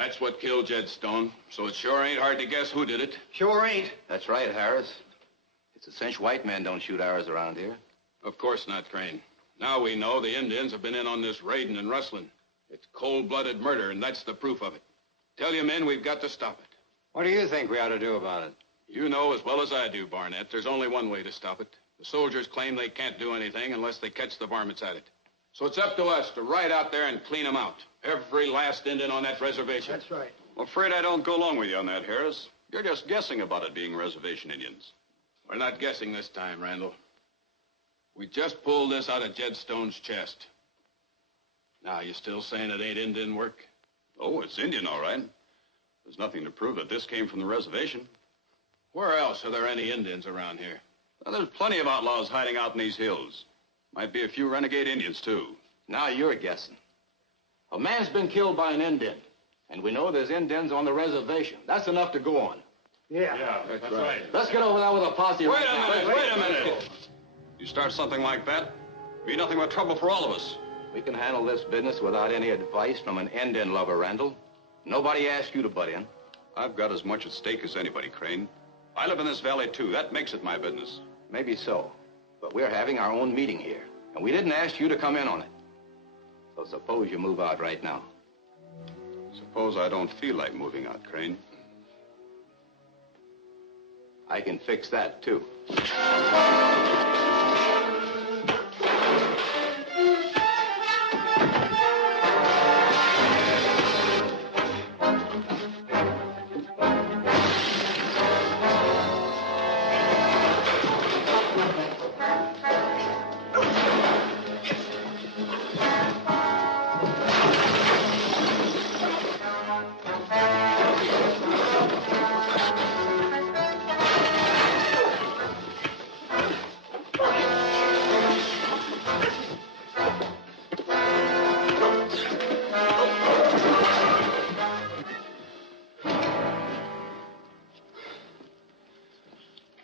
That's what killed Jed Stone, so it sure ain't hard to guess who did it. Sure ain't. That's right, Harris. It's a cinch white men don't shoot arrows around here. Of course not, Crane. Now we know the Indians have been in on this raiding and rustling. It's cold-blooded murder, and that's the proof of it. Tell you men, we've got to stop it. What do you think we ought to do about it? You know as well as I do, Barnett, there's only one way to stop it. The soldiers claim they can't do anything unless they catch the varmints at it. So it's up to us to ride out there and clean them out. Every last Indian on that reservation. That's right. I'm afraid I don't go along with you on that, Harris. You're just guessing about it being reservation Indians. We're not guessing this time, Randall. We just pulled this out of Jed Stone's chest. Now, you still saying it ain't Indian work? Oh, it's Indian, all right. There's nothing to prove that this came from the reservation. Where else are there any Indians around here? Well, there's plenty of outlaws hiding out in these hills. Might be a few renegade Indians, too. Now you're guessing. A man's been killed by an Indian, and we know there's Indians on the reservation. That's enough to go on. Yeah, that's right. Let's get over there with a posse. Wait a minute. You start something like that, be nothing but trouble for all of us. We can handle this business without any advice from an Indian lover, Randall. Nobody asked you to butt in. I've got as much at stake as anybody, Crane. I live in this valley, too. That makes it my business. Maybe so, but we're having our own meeting here, and we didn't ask you to come in on it. So suppose you move out right now. Suppose I don't feel like moving out, Crane. I can fix that, too.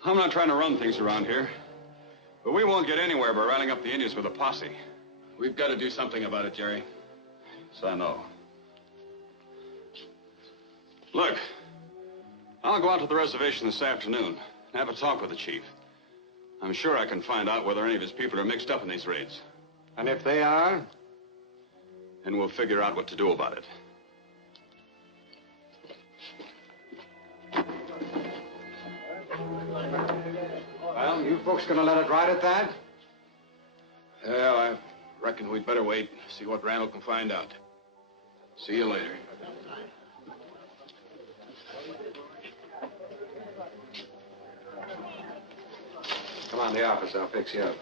I'm not trying to run things around here, but we won't get anywhere by rallying up the Indians with a posse. We've got to do something about it, Jerry. Yes, I know. Look, I'll go out to the reservation this afternoon and have a talk with the chief. I'm sure I can find out whether any of his people are mixed up in these raids. And if they are? And we'll figure out what to do about it. Well, you folks gonna let it ride at that? Well, I reckon we'd better wait, see what Randall can find out. See you later. Come on, the office. I'll fix you up.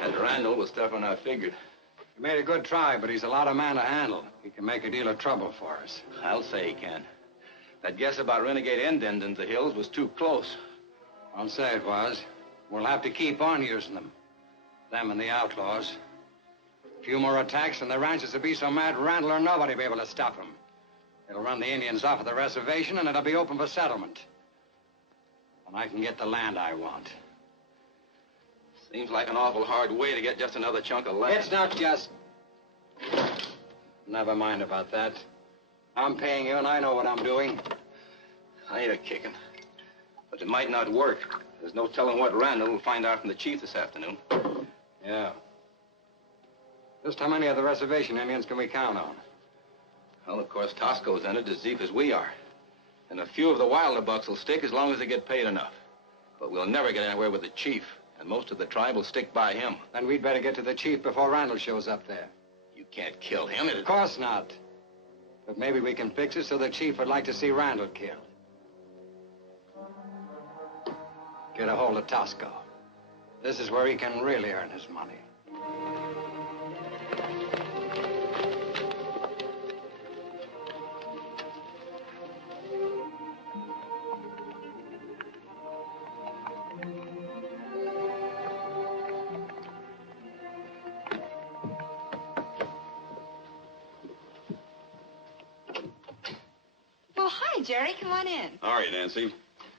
And Randall was tougher than I figured. He made a good try, but he's a lot of man to handle. He can make a deal of trouble for us. I'll say he can. That guess about renegade Indians in the hills was too close. I'll say it was. We'll have to keep on using them. Them and the outlaws. A few more attacks and the ranchers will be so mad Randall or nobody will be able to stop them. It'll run the Indians off of the reservation and it'll be open for settlement. And I can get the land I want. Seems like an awful hard way to get just another chunk of land. It's not just... Never mind about that. I'm paying you and I know what I'm doing. I ain't a kicking. But it might not work. There's no telling what Randall will find out from the chief this afternoon. Yeah. Just how many of the reservation Indians can we count on? Well, of course, Tosco's in it as deep as we are. And a few of the wilder bucks will stick as long as they get paid enough. But we'll never get anywhere with the chief. And most of the tribe will stick by him. Then we'd better get to the chief before Randall shows up there. You can't kill him. Of course not. But maybe we can fix it so the chief would like to see Randall killed. Get a hold of Tosco. This is where he can really earn his money. Well, hi, Jerry. Come on in. All right, Nancy.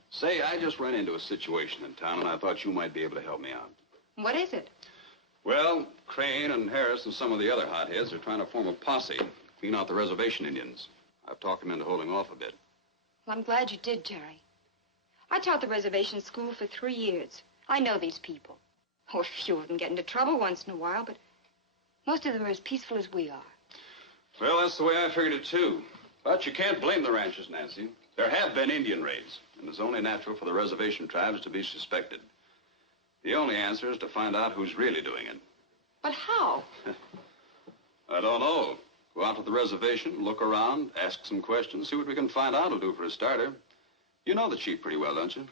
Say, I just ran into a situation in town, and I thought you might be able to help me out. What is it? Well, Crane and Harris and some of the other hotheads are trying to form a posse, clean out the reservation Indians. I've talked them into holding off a bit. Well, I'm glad you did, Jerry. I taught the reservation school for 3 years. I know these people. Oh, a few of them get into trouble once in a while, but most of them are as peaceful as we are. Well, that's the way I figured it, too. But you can't blame the ranchers, Nancy. There have been Indian raids, and it's only natural for the reservation tribes to be suspected. The only answer is to find out who's really doing it. But how? I don't know. Go out to the reservation, look around, ask some questions, see what we can find out will do for a starter. You know the chief pretty well, don't you?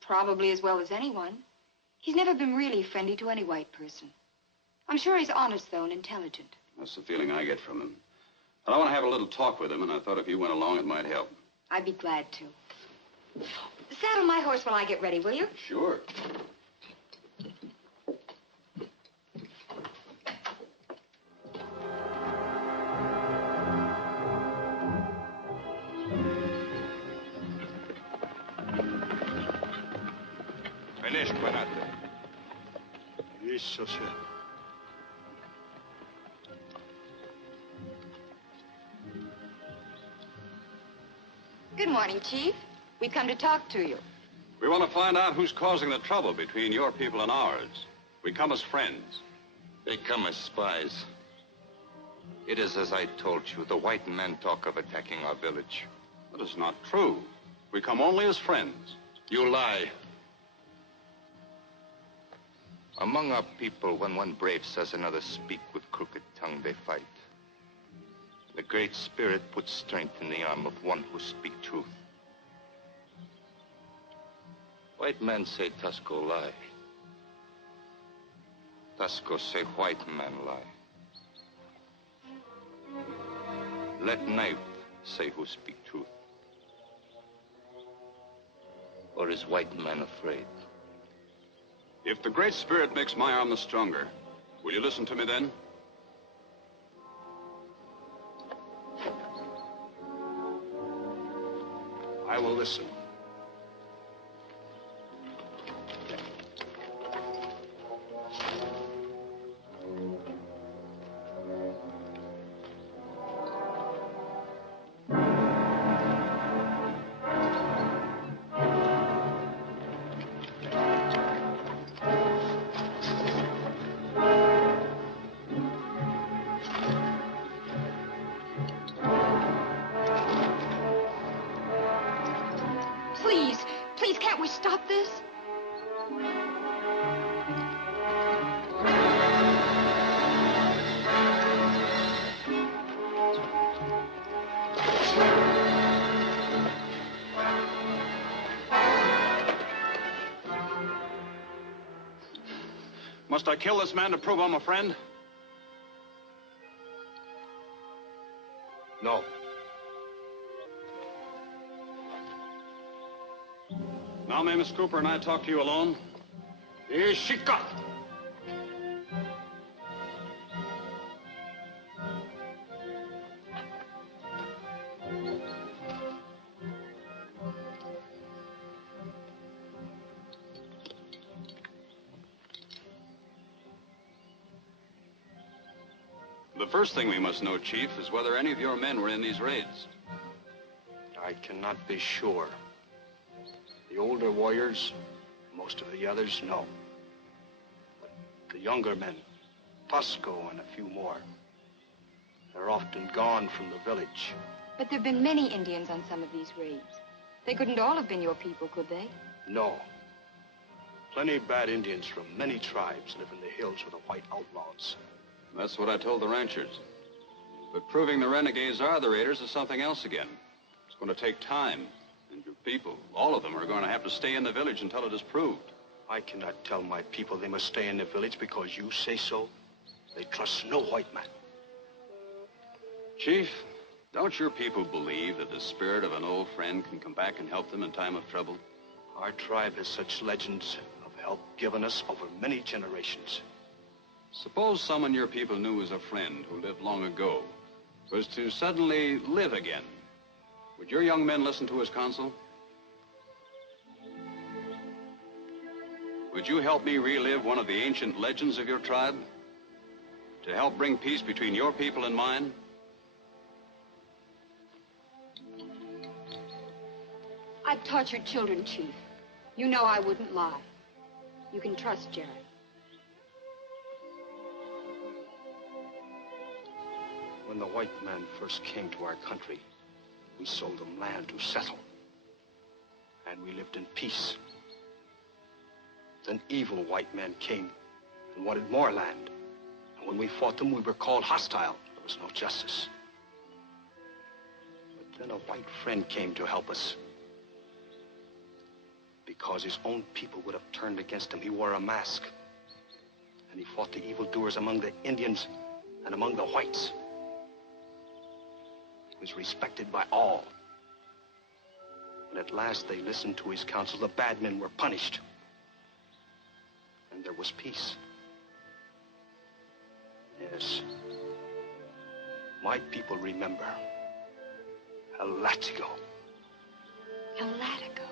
Probably as well as anyone. He's never been really friendly to any white person. I'm sure he's honest, though, and intelligent. That's the feeling I get from him. And I want to have a little talk with him, and I thought if you went along, it might help. I'd be glad to. Saddle my horse while I get ready, will you? Sure. Finish, Barnett. Isso, sir. Good morning, Chief. We come to talk to you. We want to find out who's causing the trouble between your people and ours. We come as friends. They come as spies. It is as I told you. The white men talk of attacking our village. That is not true. We come only as friends. You lie. Among our people, when one brave says another speak with crooked tongue, they fight. The Great Spirit puts strength in the arm of one who speak truth. White men say Tusco lie. Tusco say white man lie. Let knife say who speak truth. Or is white man afraid? If the Great Spirit makes my arm the stronger, will you listen to me then? I will listen. Please, can't we stop this? Must I kill this man to prove I'm a friend? No. Now may Miss Cooper and I talk to you alone? Ishika! The first thing we must know, Chief, is whether any of your men were in these raids. I cannot be sure. The older warriors, most of the others, no. But the younger men, Tosco and a few more, they're often gone from the village. But there have been many Indians on some of these raids. They couldn't all have been your people, could they? No. Plenty of bad Indians from many tribes live in the hills with the white outlaws. That's what I told the ranchers. But proving the renegades are the raiders is something else again. It's going to take time. And your people, all of them, are going to have to stay in the village until it is proved. I cannot tell my people they must stay in the village because you say so. They trust no white man. Chief, don't your people believe that the spirit of an old friend can come back and help them in time of trouble? Our tribe has such legends of help given us over many generations. Suppose someone your people knew as a friend who lived long ago was to suddenly live again. Would your young men listen to his counsel? Would you help me relive one of the ancient legends of your tribe? To help bring peace between your people and mine? I've taught your children, Chief. You know I wouldn't lie. You can trust Jerry. When the white man first came to our country, we sold them land to settle. And we lived in peace. Then evil white men came and wanted more land. And when we fought them, we were called hostile. There was no justice. But then a white friend came to help us. Because his own people would have turned against him, he wore a mask. And he fought the evildoers among the Indians and among the whites. He was respected by all. When at last they listened to his counsel, the bad men were punished. And there was peace. Yes. My people remember El Látego. El Látego.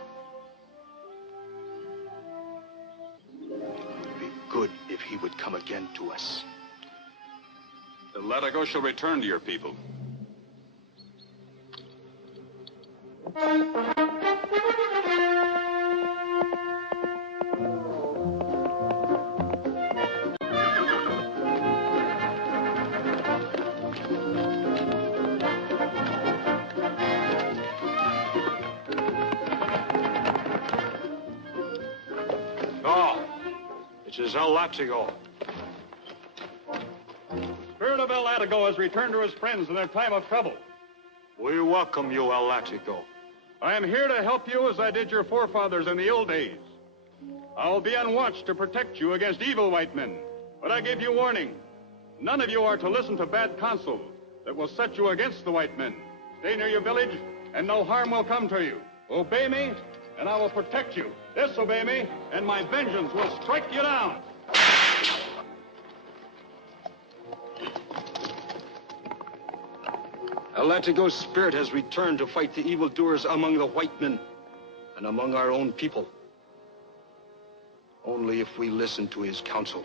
It would be good if he would come again to us. The Latigo shall return to your people. It is El Látego. Spirit of El Látego has returned to his friends in their time of trouble. We welcome you, El Látego. I am here to help you as I did your forefathers in the old days. I will be on watch to protect you against evil white men. But I give you warning. None of you are to listen to bad counsel that will set you against the white men. Stay near your village, and no harm will come to you. Obey me, and I will protect you. Disobey me, and my vengeance will strike you down. El Látego's spirit has returned to fight the evildoers among the white men and among our own people. Only if we listen to his counsel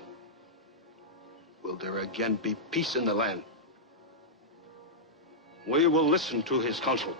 will there again be peace in the land. We will listen to his counsel.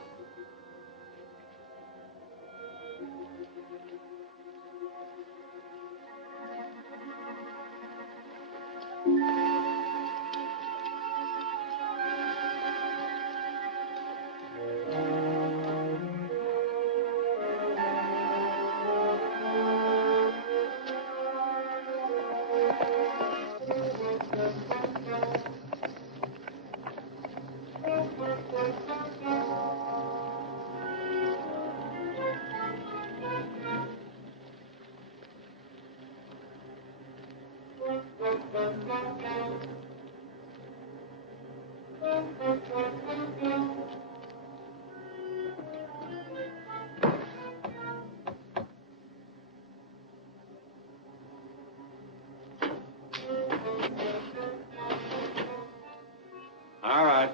All right.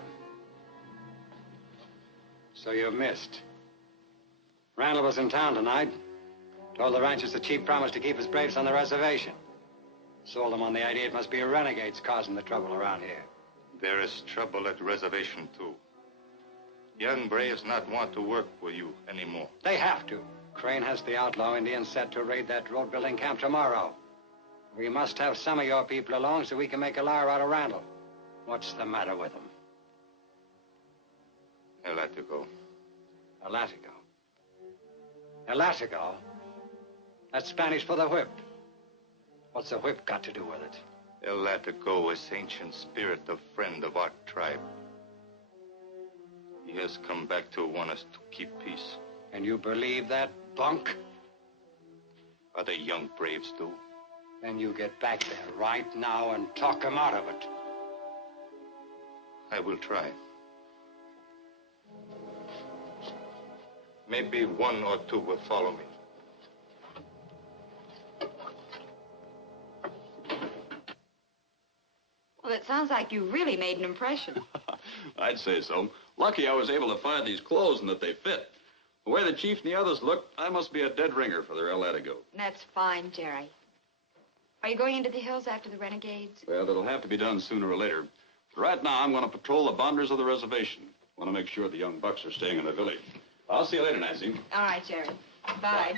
So you missed. Randall was in town tonight. Told the ranchers the chief promised to keep his braves on the reservation. Sold them on the idea it must be renegades causing the trouble around here. There is trouble at the reservation, too. Young braves not want to work for you anymore. They have to. Crane has the outlaw Indians set to raid that road-building camp tomorrow. We must have some of your people along so we can make a liar out of Randall. What's the matter with him? El Látego. El Látego. El Látego? That's Spanish for the whip. What's the whip got to do with it? El Látego is ancient spirit, the friend of our tribe. He has come back to want us to keep peace. And you believe that bunk? Other young braves do. Then you get back there right now and talk him out of it. I will try. Maybe one or two will follow me. Well, it sounds like you really made an impression. I'd say so. Lucky I was able to find these clothes and that they fit. The way the chief and the others look, I must be a dead ringer for their El Látego. That's fine, Jerry. Are you going into the hills after the renegades? Well, it'll have to be done sooner or later. Right now, I'm going to patrol the boundaries of the reservation. Want to make sure the young bucks are staying in the village. I'll see you later, Nancy. All right, Jerry. Bye.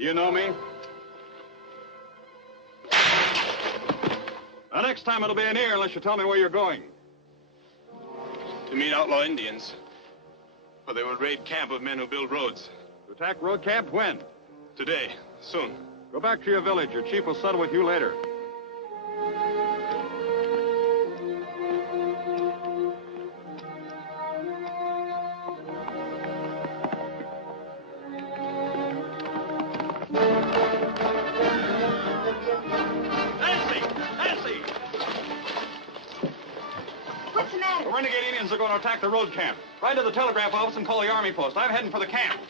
You know me? The next time it'll be in here unless you tell me where you're going. To meet outlaw Indians. Or they will raid camp of men who build roads. To attack road camp when? Today. Soon. Go back to your village. Your chief will settle with you later. matter? The renegade Indians are going to attack the road camp. Ride to the telegraph office and call the army post. I'm heading for the camp.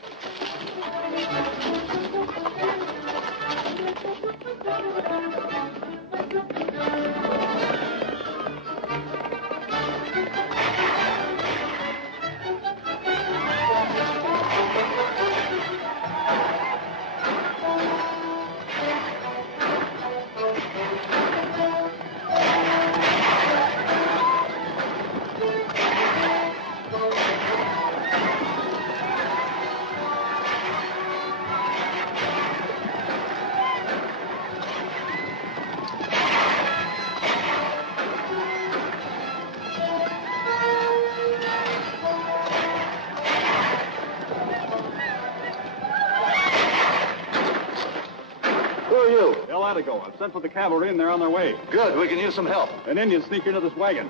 El Latigo. I've sent for the cavalry and they're on their way. Good, we can use some help. An Indian sneaked into this wagon.